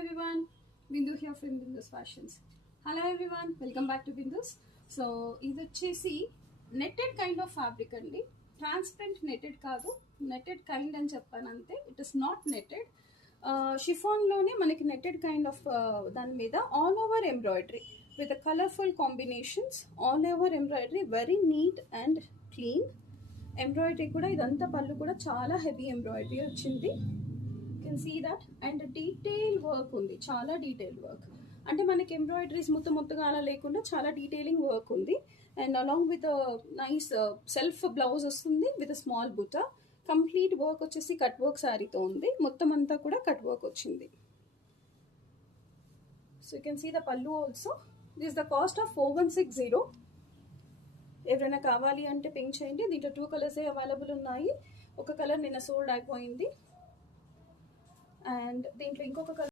everyone, Bindu here from Bindu's Fashions. Hello everyone, welcome back to Bindu's. So ఇది వచ్చేసి netted kind of fabric అండి. Transparent netted కాదు, netted kind అని చెప్పాను అంతే. It is not netted. షిఫాన్లోనే మనకి నెట్టెడ్ కైండ్ ఆఫ్ దాని మీద all over embroidery with colourful combinations. All over embroidery very neat and clean embroidery కూడా. ఇదంతా పళ్ళు కూడా చాలా హెవీ ఎంబ్రాయిడరీ వచ్చింది. Can see that. And detail work ఉంది, చాలా డీటెయిల్ వర్క్. అంటే మనకి ఎంబ్రాయిడరీస్ మొత్తగా అలా లేకుండా చాలా డీటెయిలింగ్ వర్క్ ఉంది. And along with nice self blouse వస్తుంది విత్ స్మాల్ బుటా. కంప్లీట్ వర్క్ వచ్చేసి కట్ వర్క్ శారీతో ఉంది. మొత్తం అంతా కూడా కట్ వర్క్ వచ్చింది. So you can see the pallu also. This the cost of 4160. ఎవరైనా కావాలి అంటే పింక్ చేయండి. దీంట్లో 2 కలర్సే అవైలబుల్ ఉన్నాయి. ఒక కలర్ నిన్న సోల్డ్ అయిపోయింది. అండ్ దీంట్లో ఇంకొక కలర్